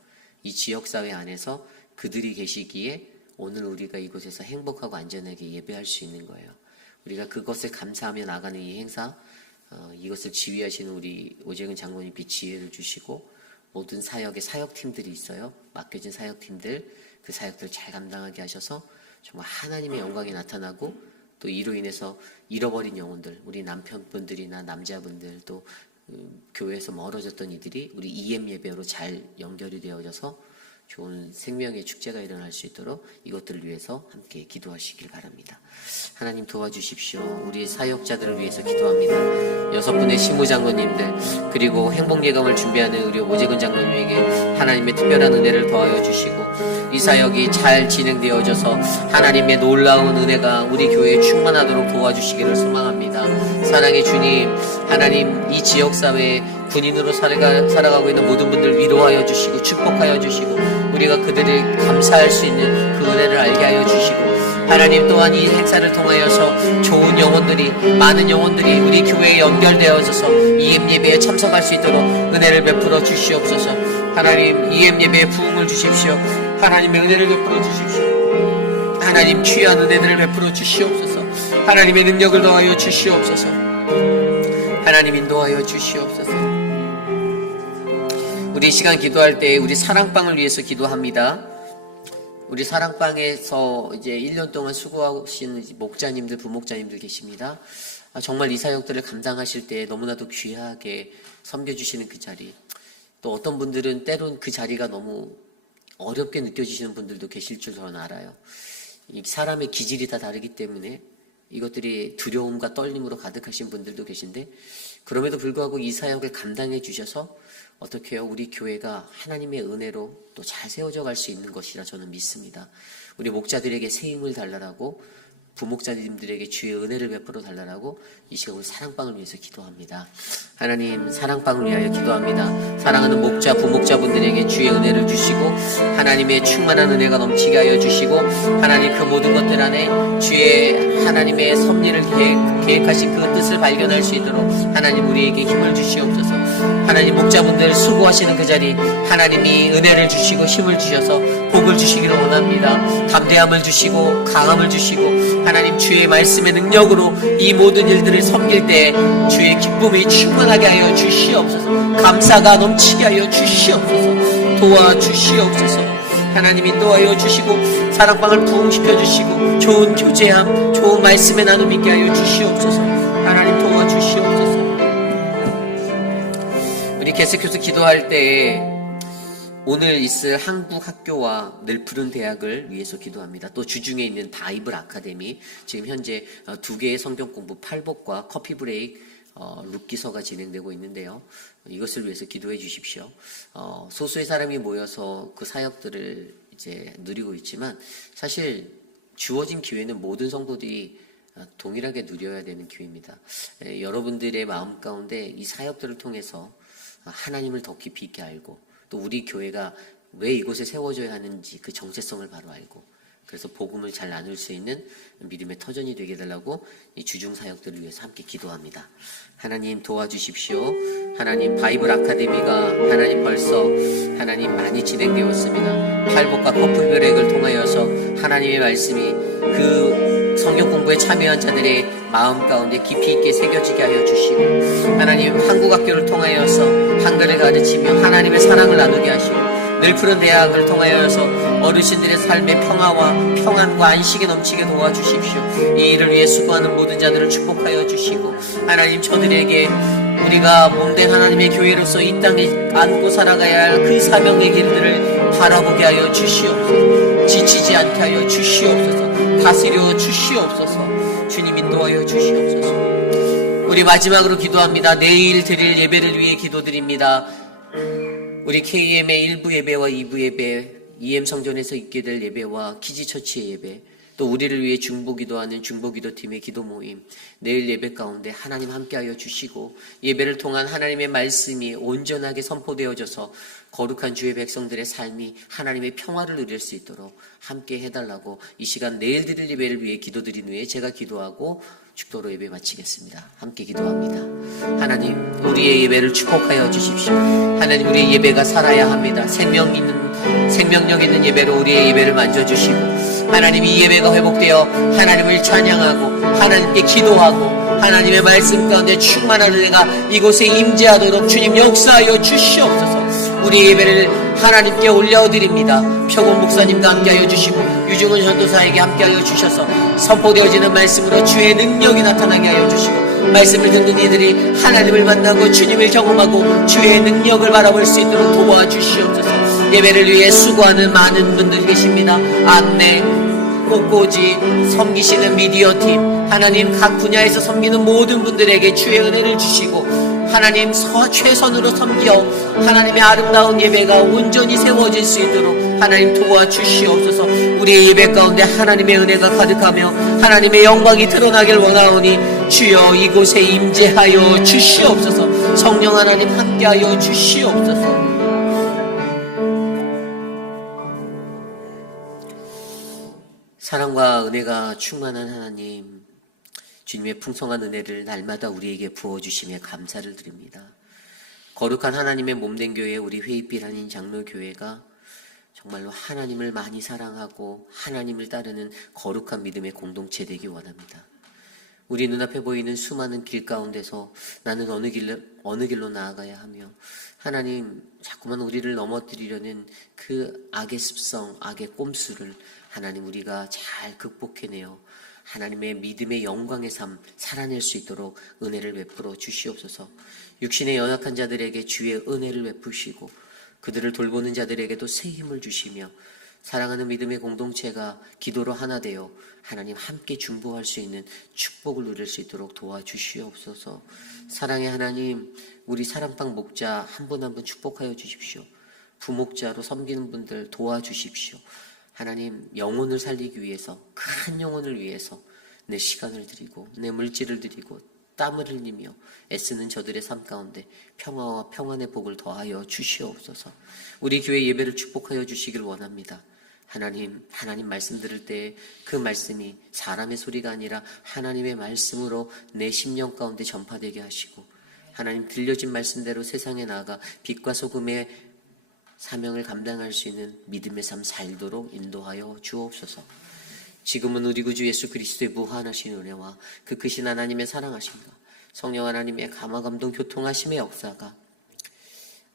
이 지역사회 안에서 그들이 계시기에 오늘 우리가 이곳에서 행복하고 안전하게 예배할 수 있는 거예요. 우리가 그것을 감사하며 나가는 이 행사, 이것을 지휘하시는 우리 오재근 장로님이 지혜를 주시고 모든 사역의 사역팀들이 있어요. 맡겨진 사역팀들, 그 사역들을 잘 감당하게 하셔서 정말 하나님의 영광이 나타나고 또 이로 인해서 잃어버린 영혼들, 우리 남편분들이나 남자분들 또 교회에서 멀어졌던 이들이 우리 EM 예배로 잘 연결이 되어져서 좋은 생명의 축제가 일어날 수 있도록 이것들을 위해서 함께 기도하시길 바랍니다. 하나님 도와주십시오. 우리 사역자들을 위해서 기도합니다. 6분의 신무장로님들 그리고 행복예감을 준비하는 우리 오재근 장로님에게 하나님의 특별한 은혜를 더하여 주시고 이 사역이 잘 진행되어져서 하나님의 놀라운 은혜가 우리 교회에 충만하도록 도와주시기를 소망합니다. 사랑의 주님, 하나님 이 지역사회에 군인으로 살아가고 있는 모든 분들 위로하여 주시고 축복하여 주시고 우리가 그들을 감사할 수 있는 그 은혜를 알게 하여 주시고 하나님 또한 이 행사를 통하여서 좋은 영혼들이 많은 영혼들이 우리 교회에 연결되어져서 EM 예배에 참석할 수 있도록 은혜를 베풀어 주시옵소서. 하나님 EM 예배에 부흥을 주십시오. 하나님의 은혜를 베풀어 주십시오. 하나님 귀한 은혜들을 베풀어 주시옵소서. 하나님의 능력을 더하여 주시옵소서. 하나님 인도하여 주시옵소서. 우리 시간 기도할 때 우리 사랑방을 위해서 기도합니다. 우리 사랑방에서 이제 1년 동안 수고하신 목자님들, 부목자님들 계십니다. 정말 이 사역들을 감당하실 때 너무나도 귀하게 섬겨주시는 그 자리, 또 어떤 분들은 때론 그 자리가 너무 어렵게 느껴지시는 분들도 계실 줄 저는 알아요. 이 사람의 기질이 다 다르기 때문에 이것들이 두려움과 떨림으로 가득하신 분들도 계신데 그럼에도 불구하고 이 사역을 감당해 주셔서 어떻게 해요? 우리 교회가 하나님의 은혜로 또 잘 세워져 갈 수 있는 것이라 저는 믿습니다. 우리 목자들에게 새 힘을 달라라고 부목자님들에게 주의 은혜를 베풀어 달라라고 이 시간 우리 사랑방을 위해서 기도합니다. 하나님 사랑방을 위하여 기도합니다. 사랑하는 목자 부목자분들에게 주의 은혜를 주시고 하나님의 충만한 은혜가 넘치게 하여 주시고 하나님 그 모든 것들 안에 주의 하나님의 섭리를 계획하신 그 뜻을 발견할 수 있도록 하나님 우리에게 힘을 주시옵소서. 하나님 목자분들 수고하시는 그 자리 하나님이 은혜를 주시고 힘을 주셔서 복을 주시기를 원합니다. 담대함을 주시고 강함을 주시고 하나님 주의 말씀의 능력으로 이 모든 일들을 섬길 때 주의 기쁨이 충만하게 하여 주시옵소서. 감사가 넘치게 하여 주시옵소서. 도와주시옵소서. 하나님 인도하여 주시고 사랑방을 부흥시켜 주시고 좋은 교제함, 좋은 말씀의 나눔 있게 하여 주시옵소서. 하나님 도와주시옵소서. 우리 계속해서 기도할 때에 오늘 있을 한국 학교와 늘푸른 대학을 위해서 기도합니다. 또 주중에 있는 바이블 아카데미, 지금 현재 2개의 성경 공부 팔복과 커피 브레이크 룻기서가 진행되고 있는데요. 이것을 위해서 기도해 주십시오. 소수의 사람이 모여서 그 사역들을 이제 누리고 있지만 사실 주어진 기회는 모든 성도들이 동일하게 누려야 되는 기회입니다. 여러분들의 마음 가운데 이 사역들을 통해서 하나님을 더 깊이 있게 알고 또 우리 교회가 왜 이곳에 세워져야 하는지 그 정체성을 바로 알고 그래서 복음을 잘 나눌 수 있는 믿음의 터전이 되게 해달라고 이 주중 사역들을 위해서 함께 기도합니다. 하나님 도와주십시오. 하나님 바이블 아카데미가 하나님 벌써 하나님 많이 진행되었습니다. 팔복과 커플 교rek을 통하여서 하나님의 말씀이 그 성경 공부에 참여한 자들의 마음 가운데 깊이 있게 새겨지게 하여 주시고 하나님 한국학교를 통하여서 한글을 가르치며 하나님의 사랑을 나누게 하시고 늘푸른 대학을 통하여서 어르신들의 삶의 평화와 평안과 안식이 넘치게 도와주십시오. 이 일을 위해 수고하는 모든 자들을 축복하여 주시고 하나님 저들에게 우리가 몸된 하나님의 교회로서 이 땅에 안고 살아가야 할 그 사명의 길들을 바라보게 하여 주시옵소서. 지치지 않게 하여 주시옵소서. 다스려 주시옵소서. 주님 인도하여 주시옵소서. 우리 마지막으로 기도합니다. 내일 드릴 예배를 위해 기도드립니다. 우리 KM의 1부 예배와 2부 예배, EM 성전에서 있게 될 예배와 키즈처치의 예배, 또 우리를 위해 중보기도하는 중보기도팀의 기도 모임, 내일 예배 가운데 하나님 함께하여 주시고 예배를 통한 하나님의 말씀이 온전하게 선포되어져서 거룩한 주의 백성들의 삶이 하나님의 평화를 누릴 수 있도록 함께 해달라고 이 시간 내일 드릴 예배를 위해 기도드린 후에 제가 기도하고 축도로 예배 마치겠습니다. 함께 기도합니다. 하나님 우리의 예배를 축복하여 주십시오. 하나님 우리의 예배가 살아야 합니다. 생명력 있는 예배로 우리의 예배를 만져주시고 하나님 이 예배가 회복되어 하나님을 찬양하고 하나님께 기도하고 하나님의 말씀 가운데 충만한 은혜가 이곳에 임재하도록 주님 역사하여 주시옵소서. 우리 예배를 하나님께 올려드립니다. 표본 목사님과 함께하여 주시고 유중은 전도사에게 함께하여 주셔서 선포되어지는 말씀으로 주의 능력이 나타나게 하여 주시고 말씀을 듣는 이들이 하나님을 만나고 주님을 경험하고 주의 능력을 바라볼 수 있도록 도와주시옵소서. 예배를 위해 수고하는 많은 분들 계십니다. 안내, 꽃꽂이, 섬기시는 미디어팀, 하나님 각 분야에서 섬기는 모든 분들에게 주의 은혜를 주시고 하나님 최선으로 섬겨 하나님의 아름다운 예배가 온전히 세워질 수 있도록 하나님 도와주시옵소서. 우리의 예배 가운데 하나님의 은혜가 가득하며 하나님의 영광이 드러나길 원하오니 주여 이곳에 임재하여 주시옵소서. 성령 하나님 함께하여 주시옵소서. 사랑과 은혜가 충만한 하나님, 주님의 풍성한 은혜를 날마다 우리에게 부어주심에 감사를 드립니다. 거룩한 하나님의 몸된 교회 우리 회의빛 한인 장로교회가 정말로 하나님을 많이 사랑하고 하나님을 따르는 거룩한 믿음의 공동체 되기 원합니다. 우리 눈앞에 보이는 수많은 길 가운데서 나는 어느 길로 나아가야 하며 하나님 자꾸만 우리를 넘어뜨리려는 그 악의 습성, 악의 꼼수를 하나님 우리가 잘 극복해내어 하나님의 믿음의 영광의 삶 살아낼 수 있도록 은혜를 베풀어 주시옵소서. 육신의 연약한 자들에게 주의 은혜를 베푸시고 그들을 돌보는 자들에게도 새 힘을 주시며 사랑하는 믿음의 공동체가 기도로 하나 되어 하나님 함께 중보할 수 있는 축복을 누릴 수 있도록 도와주시옵소서. 사랑의 하나님, 우리 사랑방 목자 한 분 한 분 축복하여 주십시오. 부목자로 섬기는 분들 도와주십시오. 하나님 영혼을 살리기 위해서 큰 영혼을 위해서 내 시간을 드리고 내 물질을 드리고 땀을 흘리며 애쓰는 저들의 삶 가운데 평화와 평안의 복을 더하여 주시옵소서. 우리 교회 예배를 축복하여 주시길 원합니다. 하나님 말씀 들을 때 그 말씀이 사람의 소리가 아니라 하나님의 말씀으로 내 심령 가운데 전파되게 하시고 하나님 들려진 말씀대로 세상에 나아가 빛과 소금의 사명을 감당할 수 있는 믿음의 삶 살도록 인도하여 주옵소서. 지금은 우리 구주 예수 그리스도의 무한하신 은혜와 그 크신 하나님의 사랑하심과 성령 하나님의 감화감동 교통하심의 역사가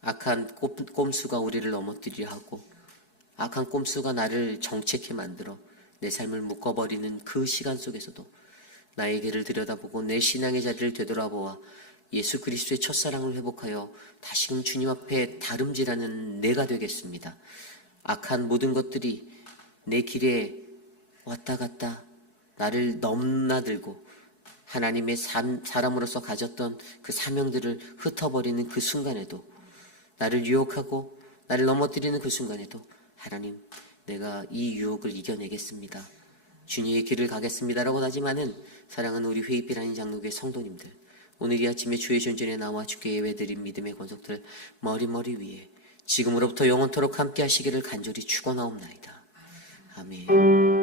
악한 꼼수가 우리를 넘어뜨리려 하고 악한 꼼수가 나를 정체케 만들어 내 삶을 묶어버리는 그 시간 속에서도 나의 길을 들여다보고 내 신앙의 자리를 되돌아보아 예수 그리스도의 첫사랑을 회복하여 다시금 주님 앞에 다름질하는 내가 되겠습니다. 악한 모든 것들이 내 길에 왔다 갔다 나를 넘나들고 하나님의 사람으로서 가졌던 그 사명들을 흩어버리는 그 순간에도 나를 유혹하고 나를 넘어뜨리는 그 순간에도 하나님 내가 이 유혹을 이겨내겠습니다. 주님의 길을 가겠습니다라고 하지만은 사랑하는 우리 회의빛 한인 장로교회 성도님들 오늘 이 아침에 주의 존전에 나와 주께 예배드린 믿음의 권속들 머리 위에 지금으로부터 영원토록 함께 하시기를 간절히 축원하옵나이다. 아멘.